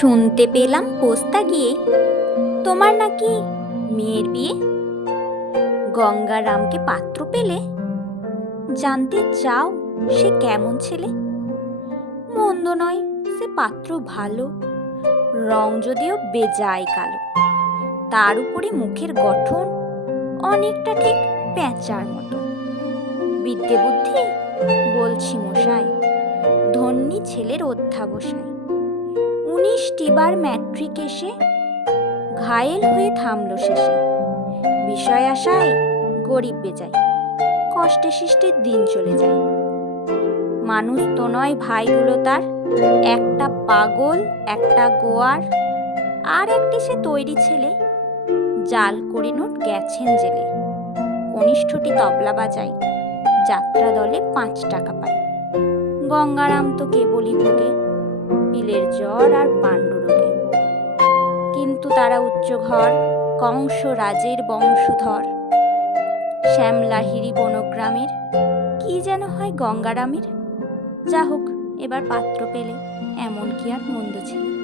শুনতে পেলাম পোস্তা গিয়ে। তোমার নাকি মেয়ের বিয়ে? গঙ্গারামকে পাত্র পেলে? জানতে চাও সে কেমন ছেলে? মন্দ নয়, সে পাত্র ভালো। রং যদিও বেজায় কালো। তার উপরে মুখের গঠন অনেকটা ঠিক প্যাঁচার মতো। বিদ্যে বুদ্ধি, বলছি মশাই, ধন্যী ছেলের অধ্যাবসায়। উনিশটি বার ম্যাট্রিক এসে ঘায়েল হয়ে থামল শেষে। বিষয় আশায় গরিব বেজায়, কষ্টে সৃষ্টির দিন চলে যায়। মানুষ তো নয় ভাইগুলো তার, একটা পাগল, একটা গোয়ার, আর একটি সে তৈরি ছেলে, জাল করে নোট গেছেন জেলে। কনিষ্ঠটি তবলা বাজায়, যাত্রা দলে পাঁচ টাকা পায়। গঙ্গারাম তো কেবলই ভোগে পিলের জ্বর আর পাণ্ডুরোগে কিন্তু তারা উচ্চঘর, কংস রাজের বংশধর। শ্যামলা শ্যামলাহিরি বনগ্রামের কি যেন হয় গঙ্গারামের? যা হোক এবার পাত্র পেলে এমন কি আর মন্দ ছিল।